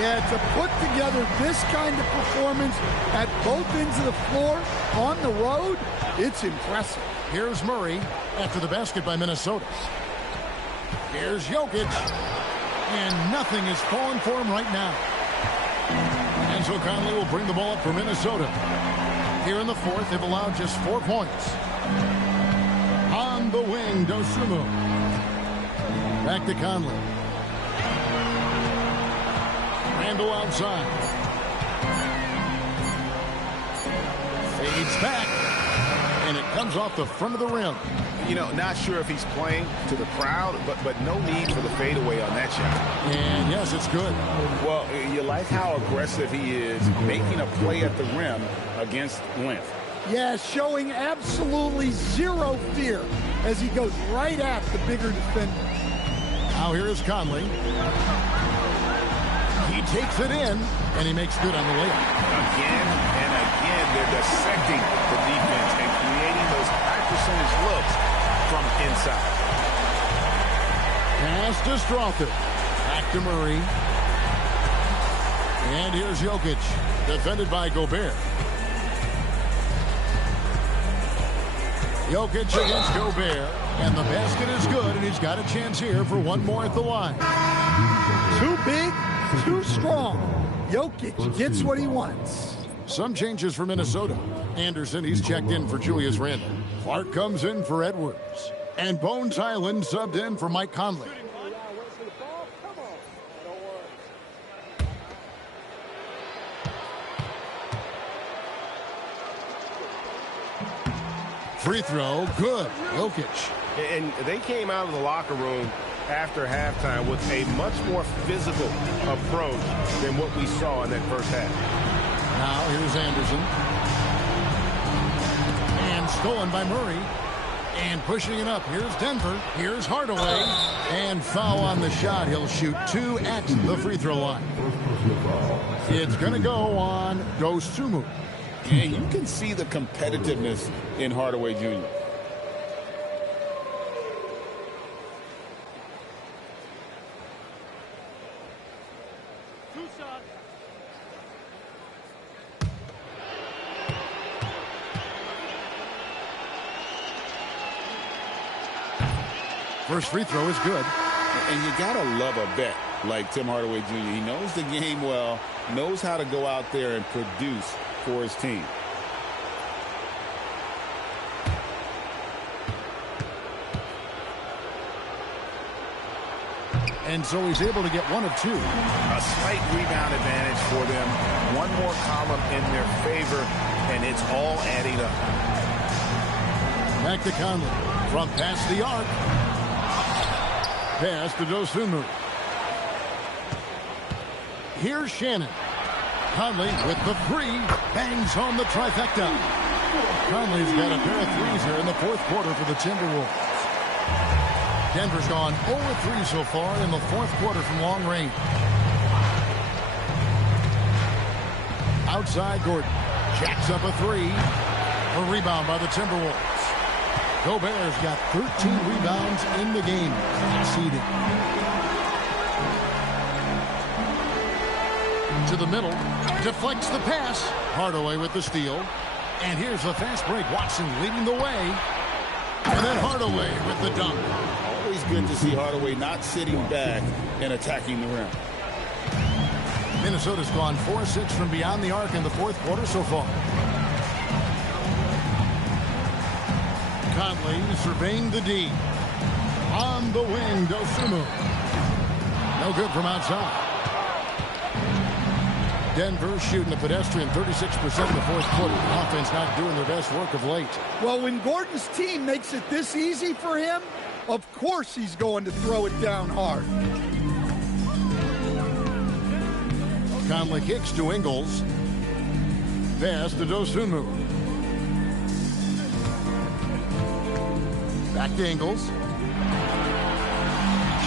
Yeah, to put together this kind of performance at both ends of the floor on the road, it's impressive. Here's Murray after the basket by Minnesota. Here's Jokic. And nothing is falling for him right now. And so Conley will bring the ball up for Minnesota. Here in the fourth, they've allowed just 4 points. On the wing, Dosunmu. Back to Conley. Randle outside. Fades back. And it comes off the front of the rim. You know, not sure if he's playing to the crowd, but no need for the fadeaway on that shot. And yes, it's good. Well, you like how aggressive he is, making a play at the rim against length. Yeah, showing absolutely zero fear as he goes right at the bigger defender. Now here is Conley. He takes it in, and he makes good on the layup. Again and again, they're dissecting the defense and creating those high percentage looks from inside. Pass to Strother. Back to Murray. And here's Jokic, defended by Gobert. Jokic against Gobert. And the basket is good, and he's got a chance here for one more at the line. Too big, too strong. Jokic gets what he wants. Some changes for Minnesota. Anderson, he's checked in for Julius Randle. Clark comes in for Edwards. And Bones Highland subbed in for Mike Conley. Free throw, good. Jokic. And they came out of the locker room after halftime with a much more physical approach than what we saw in that first half. Now here's Anderson. And stolen by Murray. And pushing it up. Here's Denver. Here's Hardaway. And foul on the shot. He'll shoot 2 at the free throw line. It's going to go on Dosunmu. And you can see the competitiveness in Hardaway Jr. First free throw is good. And you got to love a vet like Tim Hardaway Jr. He knows the game well, knows how to go out there and produce for his team. And so he's able to get 1 of 2. A slight rebound advantage for them. One more column in their favor, and it's all adding up. Back to Conley. From past the arc. Pass to Dosunmu. Here's Shannon. Conley with the 3. Bangs home the trifecta. Conley's got a pair of threes here in the fourth quarter for the Timberwolves. Denver's gone 0-3 so far in the fourth quarter from long range. Outside Gordon. Jacks up a 3. A rebound by the Timberwolves. Gobert's got 13 rebounds in the game. Conceded. To the middle. Deflects the pass. Hardaway with the steal. And here's the fast break. Watson leading the way. And then Hardaway with the dunk. Always good to see Hardaway not sitting back and attacking the rim. Minnesota's gone 4-6 from beyond the arc in the fourth quarter so far. Conley surveying the D. On the wing, Dosunmu. No good from outside. Denver shooting a pedestrian 36% in the fourth quarter. The offense not doing their best work of late. Well, when Gordon's team makes it this easy for him, of course he's going to throw it down hard. Conley kicks to Ingles. Pass to Dosunmu. Back to Ingles.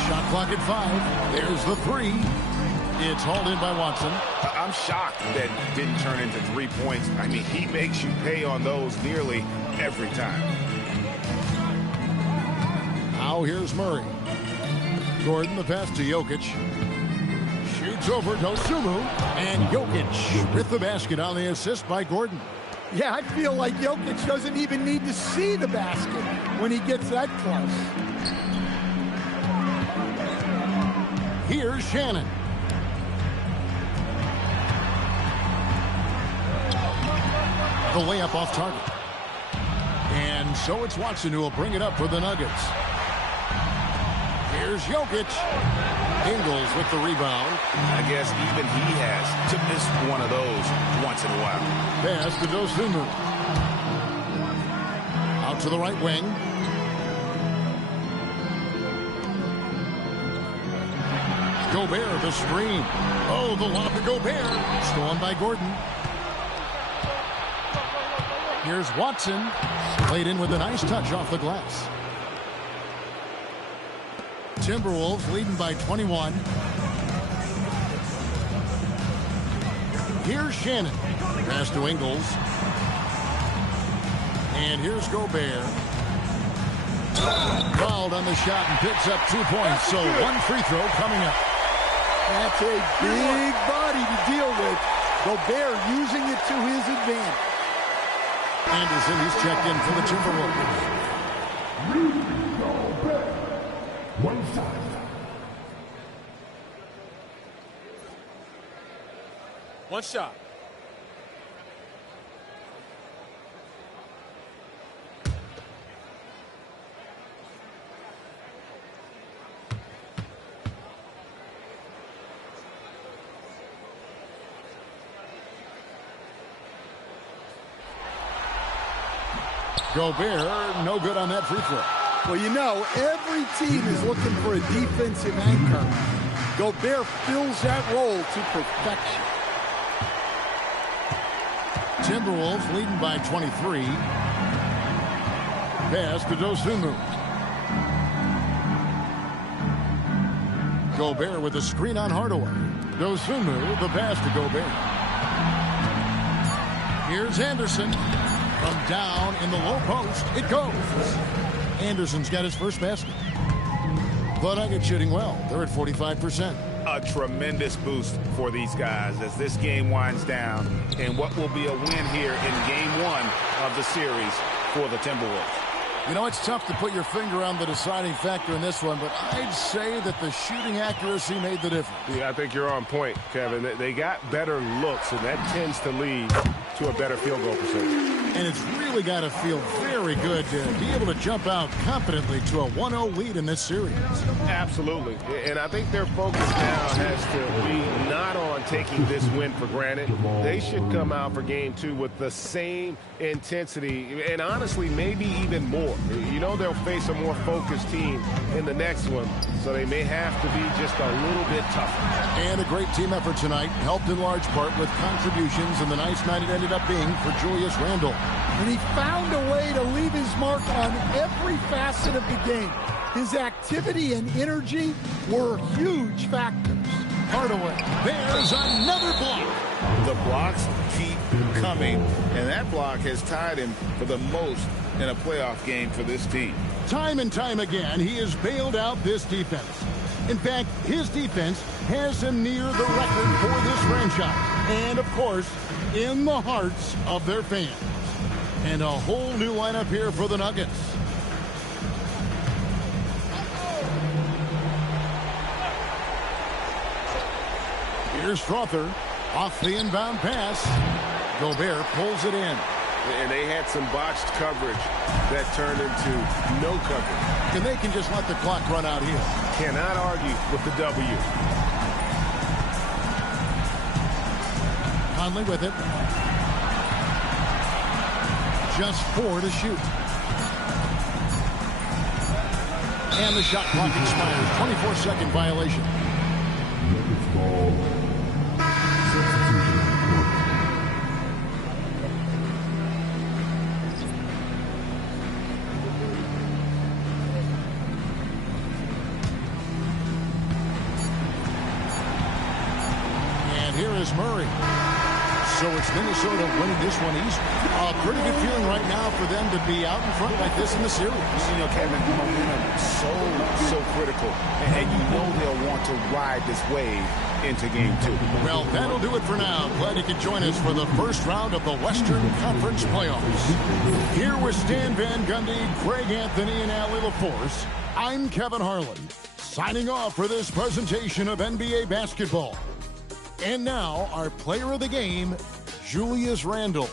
Shot clock at 5. There's the 3. It's hauled in by Watson. I'm shocked that didn't turn into 3 points. I mean, he makes you pay on those nearly every time. Now here's Murray. Gordon the pass to Jokic. Shoots over Dosunmu. And Jokic with the basket on the assist by Gordon. Yeah, I feel like Jokic doesn't even need to see the basket when he gets that close. Here's Shannon. The layup off target. And so it's Watson who will bring it up for the Nuggets. Here's Jokic. Ingles with the rebound. I guess even he has to miss one of those once in a while. Pass to Dosunmu. Out to the right wing. Gobert, the screen. Oh, the lob to Gobert. Stolen by Gordon. Here's Watson. Played in with a nice touch off the glass. Timberwolves leading by 21. Here's Shannon. Pass to Ingles. And here's Gobert. Fouled on the shot and picks up 2 points. So 1 free throw coming up. That's a big body to deal with. Gobert using it to his advantage. Anderson, he's checked in for the Timberwolves. One shot. Gobert, no good on that free throw. Well, you know, every team is looking for a defensive anchor. Gobert fills that role to perfection. Timberwolves leading by 23. Pass to Dosunmu. Gobert with a screen on Hardaway. Dosunmu, the pass to Gobert. Here's Anderson. From down in the low post, it goes. Anderson's got his first basket. The Nuggets shooting well. They're at 45%. A tremendous boost for these guys as this game winds down and what will be a win here in game one of the series for the Timberwolves. You know, it's tough to put your finger on the deciding factor in this one, but I'd say that the shooting accuracy made the difference. Yeah, I think you're on point, Kevin. They got better looks, and that tends to lead to a better field goal percentage. And it's really got to feel very good to be able to jump out confidently to a 1-0 lead in this series. Absolutely. And I think their focus now has to be not on taking this win for granted. They should come out for game two with the same intensity and honestly maybe even more. You know they'll face a more focused team in the next one, so they may have to be just a little bit tougher. And a great team effort tonight, helped in large part with contributions, and the nice night it ended up being for Julius Randle. And he found a way to leave his mark on every facet of the game. His activity and energy were huge factors. Hardaway, there's another block. The blocks keep coming, and that block has tied him for the most in a playoff game for this team. Time and time again, he has bailed out this defense. In fact, his defense has him near the record for this franchise. And, of course, in the hearts of their fans. And a whole new lineup here for the Nuggets. Here's Strother off the inbound pass. Gobert pulls it in. And they had some botched coverage that turned into no coverage. And they can just let the clock run out here. Cannot argue with the W. Conley with it. Just 4 to shoot. And the shot clock expires. 24-second violation. And here is Murray. So it's Minnesota winning this one easy. A pretty good feeling right now for them to be out in front like this in the series. You know, Kevin, momentum so critical. And you know they'll want to ride this wave into game two. Well, that'll do it for now. Glad you could join us for the first round of the Western Conference Playoffs. Here with Stan Van Gundy, Greg Anthony, and Allie LaForce, I'm Kevin Harlan, signing off for this presentation of NBA basketball. And now, our player of the game, Julius Randle.